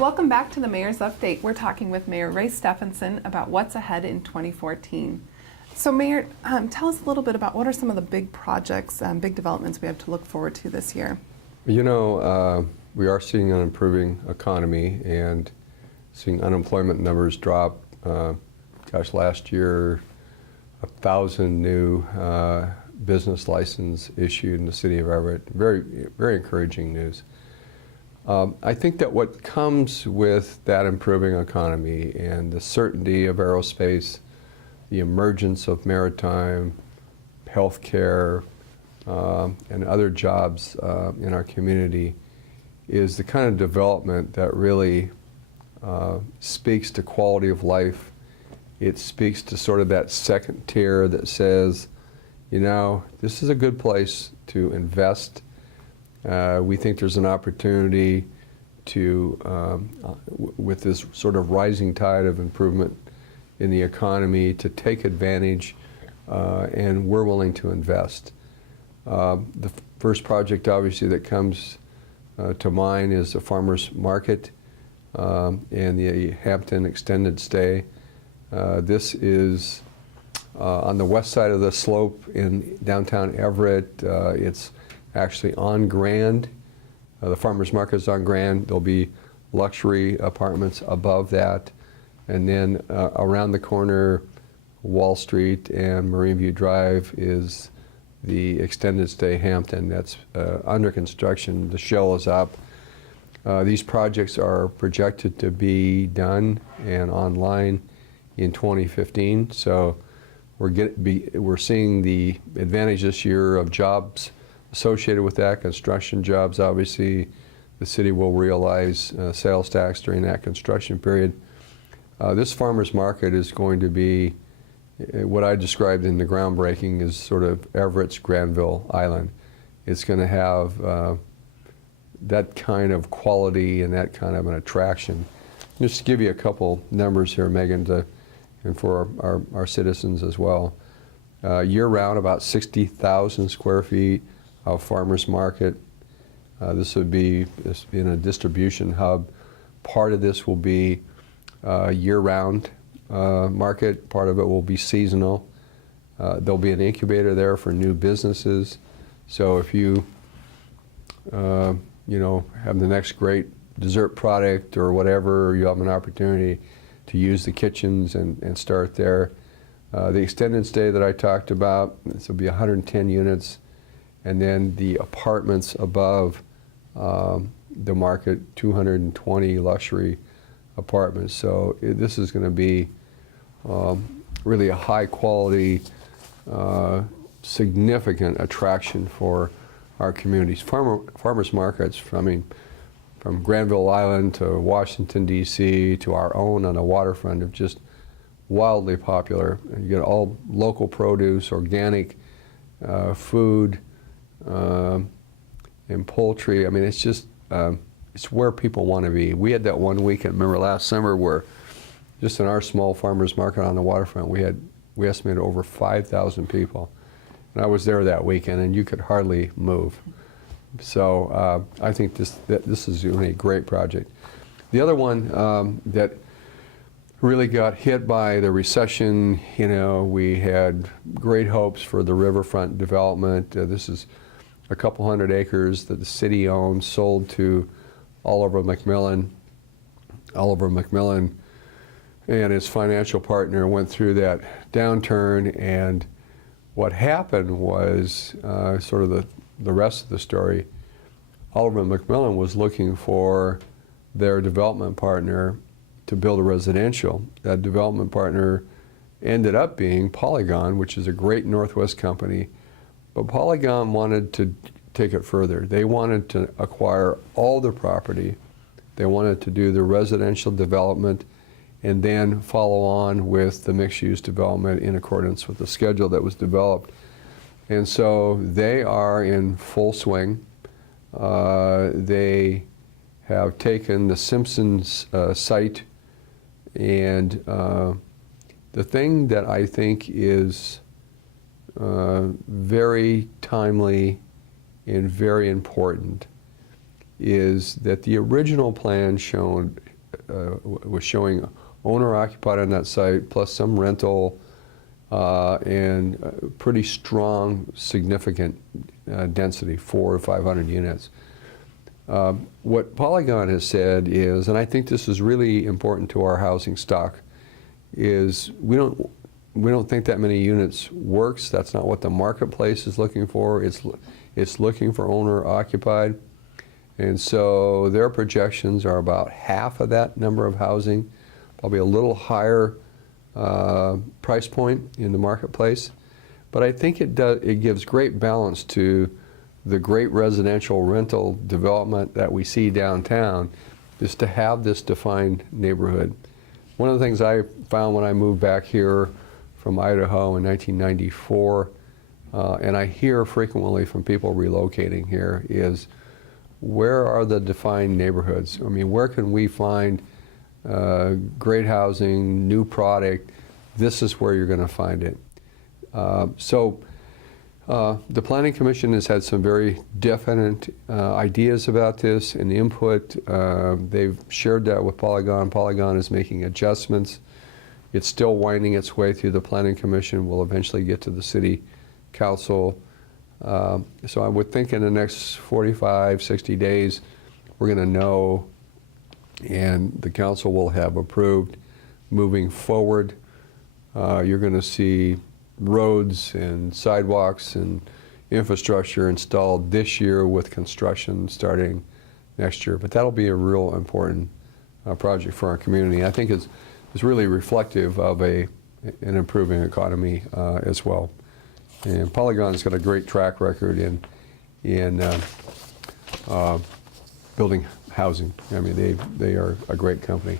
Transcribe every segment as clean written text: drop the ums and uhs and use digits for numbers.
Welcome back to the Mayor's Update. We're talking with Mayor Ray Stephanson about what's ahead in 2014. So Mayor, tell us a little bit about what are some of the big projects, big developments we have to look forward to this year? You know, we are seeing an improving economy and seeing unemployment numbers drop. Last year, 1,000 new business licenses issued in the city of Everett. Very, very encouraging news. I think that what comes with that improving economy and the certainty of aerospace, the emergence of maritime, healthcare, and other jobs in our community is the kind of development that really speaks to quality of life. It speaks to sort of that second tier that says, you know, this is a good place to invest. We think there's an opportunity to, with this sort of rising tide of improvement in the economy, to take advantage, and we're willing to invest. The first project, obviously, that comes to mind is the farmers market and the Hampton extended stay. This is on the west side of the slope in downtown Everett. It's actually on Grand. The farmers market is on Grand. There'll be luxury apartments above that. And then around the corner, Wall Street and Marine View Drive is the extended stay Hampton. That's under construction. The shell is up. These projects are projected to be done and online in 2015. So we're seeing the advantage this year of jobs associated with that, construction jobs. Obviously, the city will realize sales tax during that construction period. This farmers market is going to be what I described in the groundbreaking is sort of Everett's Granville Island. It's going to have that kind of quality and that kind of an attraction. Just to give you a couple numbers here, Megan, and for our citizens as well. Year-round, about 60,000 square feet of farmers market. This would be in a distribution hub. Part of this will be year-round market. Part of it will be seasonal. There'll be an incubator there for new businesses. So if you, you know, have the next great dessert product or whatever, you have an opportunity to use the kitchens and start there. The extended stay that I talked about, this will be 110 units. And then the apartments above the market, 220 luxury apartments. So this is going to be really a high quality, significant attraction for our communities. Farmers markets, from Granville Island to Washington, D.C., to our own on the waterfront, are just wildly popular. You get all local produce, organic food, and poultry. I mean, it's just, it's where people want to be. We had that one weekend, remember last summer, where just in our small farmers market on the waterfront, we estimated over 5,000 people. And I was there that weekend, and you could hardly move. So I think this is really a great project. The other one that really got hit by the recession, you know, we had great hopes for the Riverfront development. This is a couple hundred acres that the city owned, sold to Oliver McMillan. Oliver McMillan and his financial partner went through that downturn, and what happened was sort of the rest of the story. Oliver McMillan was looking for their development partner to build a residential. That development partner ended up being Polygon, which is a great Northwest company. But Polygon wanted to take it further. They wanted to acquire all the property. They wanted to do the residential development and then follow on with the mixed-use development in accordance with the schedule that was developed. And so they are in full swing. They have taken the Simpsons site, and the thing that I think is very timely and very important is that the original plan was showing owner occupied on that site, plus some rental, and pretty strong, significant density, 400 or 500 units. What Polygon has said is, and I think this is really important to our housing stock, is we don't think that many units works. That's not what the marketplace is looking for. It's looking for owner occupied. And so their projections are about half of that number of housing, probably a little higher price point in the marketplace. But I think it gives great balance to the great residential rental development that we see downtown, is to have this defined neighborhood. One of the things I found when I moved back here from Idaho in 1994, and I hear frequently from people relocating here, is where are the defined neighborhoods? I mean, where can we find great housing, new product? This is where you're going to find it. The Planning Commission has had some very definite ideas about this and input. They've shared that with Polygon. Polygon is making adjustments. It's still winding its way through the Planning Commission. Will eventually get to the City Council. So I would think in the next 45, 60 days, we're going to know, and the council will have approved moving forward. You're going to see roads and sidewalks and infrastructure installed this year, with construction starting next year. But that'll be a real important project for our community. I think it's really reflective of an improving economy as well. And Polygon's got a great track record in building housing. I mean, they are a great company.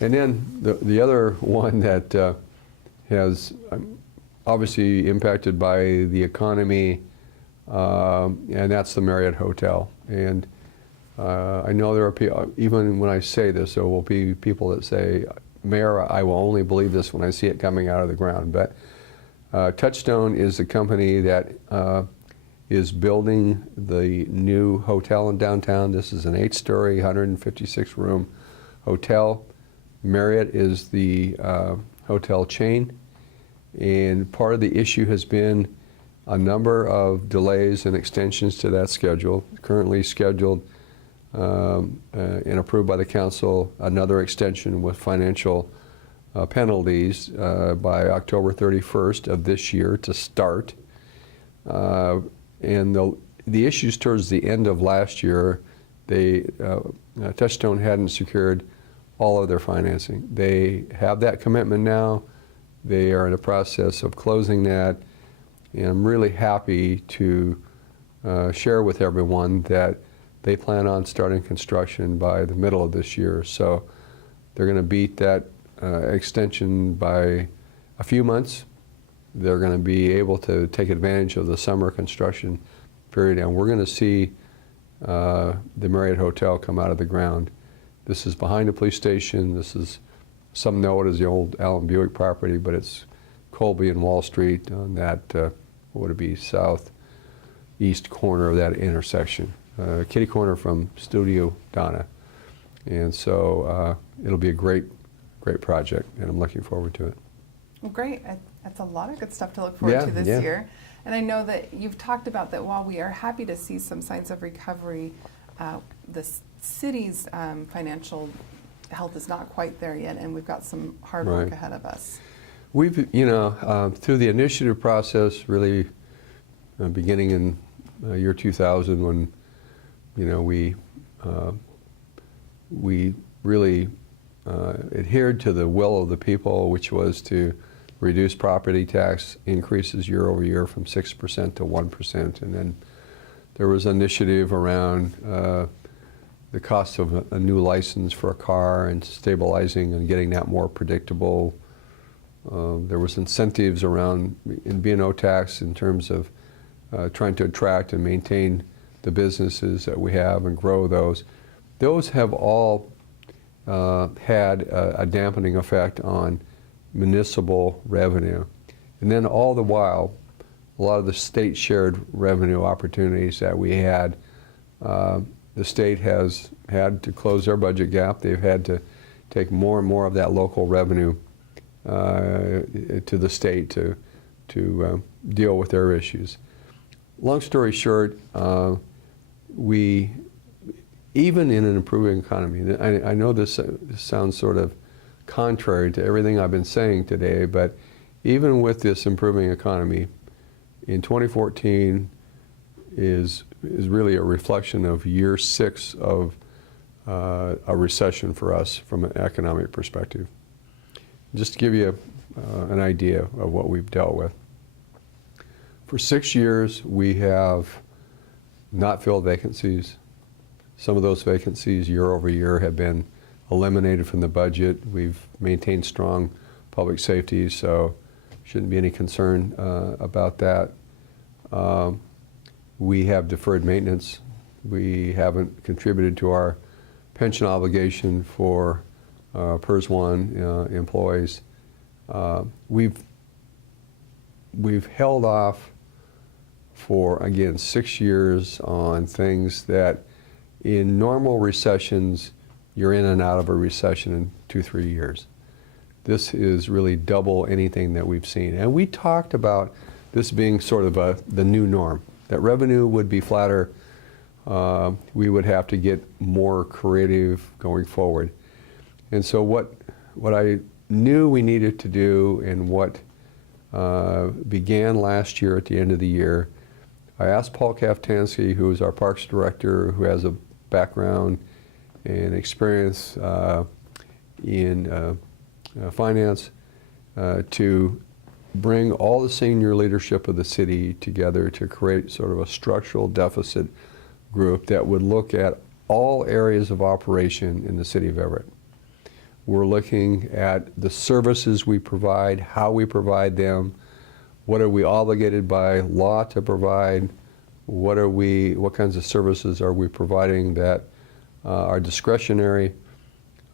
And then the other one that has obviously impacted by the economy, and that's the Marriott Hotel. And I know there are people, even when I say this, there will be people that say, Mayor, I will only believe this when I see it coming out of the ground. But Touchstone is the company that is building the new hotel in downtown. This is an 8-story, 156-room hotel. Marriott is the hotel chain. And part of the issue has been a number of delays and extensions to that schedule. Currently scheduled and approved by the council, another extension with financial penalties by October 31st of this year to start. And the issues towards the end of last year, Touchstone hadn't secured all of their financing. They have that commitment now. They are in the process of closing that. And I'm really happy to share with everyone that they plan on starting construction by the middle of this year. So they're going to beat that extension by a few months. They're going to be able to take advantage of the summer construction period, and we're going to see the Marriott Hotel come out of the ground. This is behind the police station. This is, some know it as the old Allen Buick property, but it's Colby and Wall Street on that, what would it be, southeast corner of that intersection. Kitty corner from Studio Donna. And so it'll be a great project, and I'm looking forward to it. Well, great. That's a lot of good stuff to look forward to this year. And I know that you've talked about that while we are happy to see some signs of recovery, the city's financial health is not quite there yet, and we've got some hard work ahead of us. We've, through the initiative process, really beginning in year 2000, when, we really adhered to the will of the people, which was to reduce property tax increases year over year from 6% to 1%. And then there was an initiative around the cost of a new license for a car and stabilizing and getting that more predictable. There was incentives around in B&O tax in terms of trying to attract and maintain the businesses that we have and grow those. Those have all had a dampening effect on municipal revenue. And then all the while, a lot of the state shared revenue opportunities that we had the state has had to close their budget gap. They've had to take more and more of that local revenue to the state to deal with their issues. Long story short, we, even in an improving economy, I know this sounds sort of contrary to everything I've been saying today, but even with this improving economy, in 2014 is really a reflection of year 6 of a recession for us from an economic perspective. Just to give you an idea of what we've dealt with. For 6 years, we have not filled vacancies. Some of those vacancies year over year have been eliminated from the budget. We've maintained strong public safety, so shouldn't be any concern about that. We have deferred maintenance. We haven't contributed to our pension obligation for PERS 1 employees. We've held off for, again, 6 years on things that in normal recessions, you're in and out of a recession in 2-3 years. This is really double anything that we've seen. And we talked about this being sort of the new norm, that revenue would be flatter. We would have to get more creative going forward. And so what I knew we needed to do, and what began last year at the end of the year, I asked Paul Kaftansky, who is our Parks Director, who has a background and experience in finance, to bring all the senior leadership of the city together to create sort of a structural deficit group that would look at all areas of operation in the city of Everett. We're looking at the services we provide, how we provide them, what are we obligated by law to provide, what kinds of services are we providing that are discretionary.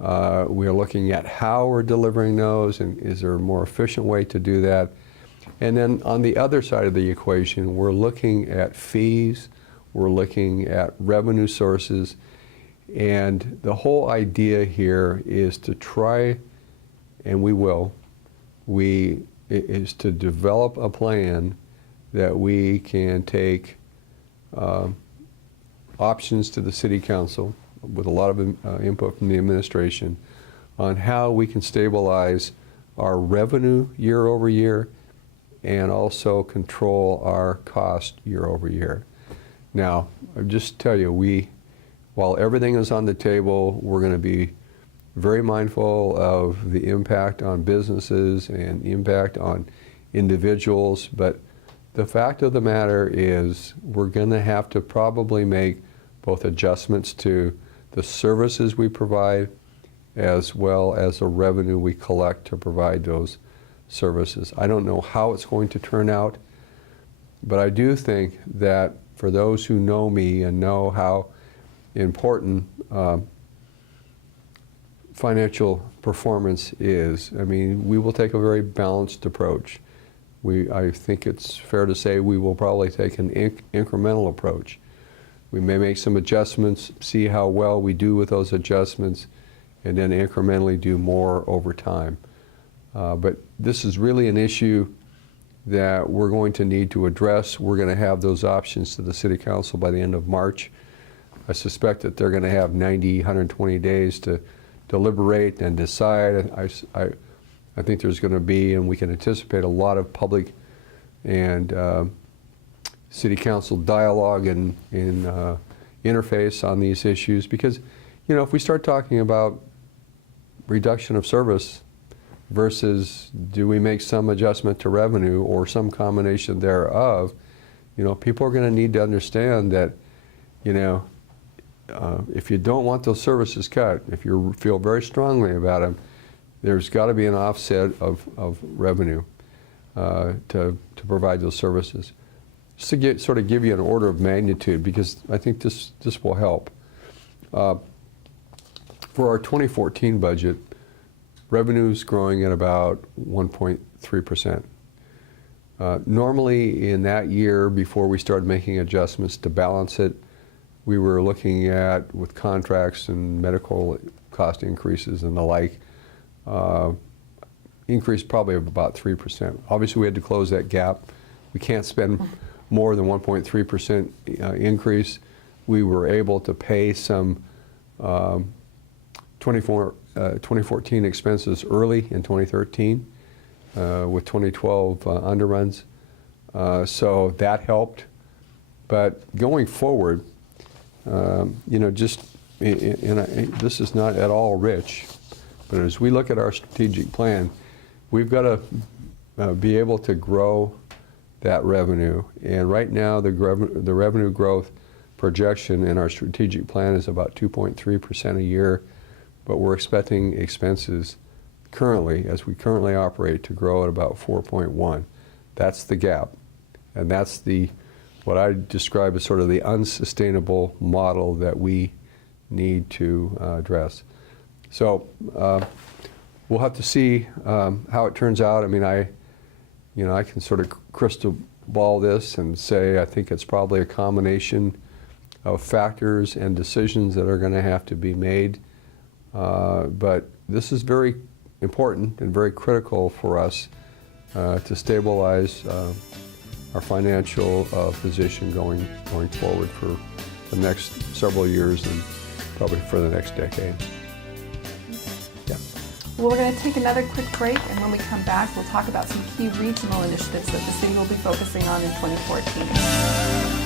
We are looking at how we're delivering those, and is there a more efficient way to do that. And then on the other side of the equation, we're looking at fees, we're looking at revenue sources, and the whole idea here is to try, and we will, is to develop a plan that we can take options to the City Council with a lot of input from the administration on how we can stabilize our revenue year over year and also control our cost year over year. Now, I'll just tell you, while everything is on the table, we're going to be very mindful of the impact on businesses and impact on individuals, but the fact of the matter is we're going to have to probably make both adjustments to the services we provide as well as the revenue we collect to provide those services. I don't know how it's going to turn out, but I do think that for those who know me and know how important financial performance is, I mean, we will take a very balanced approach. I think it's fair to say we will probably take an incremental approach. We may make some adjustments, see how well we do with those adjustments, and then incrementally do more over time. But this is really an issue that we're going to need to address. We're going to have those options to the City Council by the end of March. I suspect that they're going to have 90, 120 days to deliberate and decide. I think there's going to be, and we can anticipate, a lot of public and City Council dialogue and interface on these issues, because, you know, if we start talking about reduction of service versus do we make some adjustment to revenue or some combination thereof, you know, people are going to need to understand that, you know, if you don't want those services cut, if you feel very strongly about them, there's got to be an offset of revenue to provide those services. Just to sort of give you an order of magnitude, because I think this will help. For our 2014 budget, revenue's growing at about 1.3%. Normally in that year, before we started making adjustments to balance it, we were looking at with contracts and medical cost increases and the like, increase probably of about 3%. Obviously, we had to close that gap. We can't spend more than 1.3% increase. We were able to pay some 2014 expenses early in 2013 with 2012 underruns. So that helped. But going forward, this is not at all rich, but as we look at our strategic plan, we've got to be able to grow that revenue. And right now, the revenue growth projection in our strategic plan is about 2.3% a year, but we're expecting expenses currently, as we currently operate, to grow at about 4.1. That's the gap, and that's what I describe as sort of the unsustainable model that we need to address. So we'll have to see how it turns out. I mean, I can sort of crystal ball this and say I think it's probably a combination of factors and decisions that are going to have to be made. But this is very important and very critical for us to stabilize our financial position going forward for the next several years and probably for the next decade. Yeah. Well, we're going to take another quick break, and when we come back, we'll talk about some key regional initiatives that the city will be focusing on in 2014.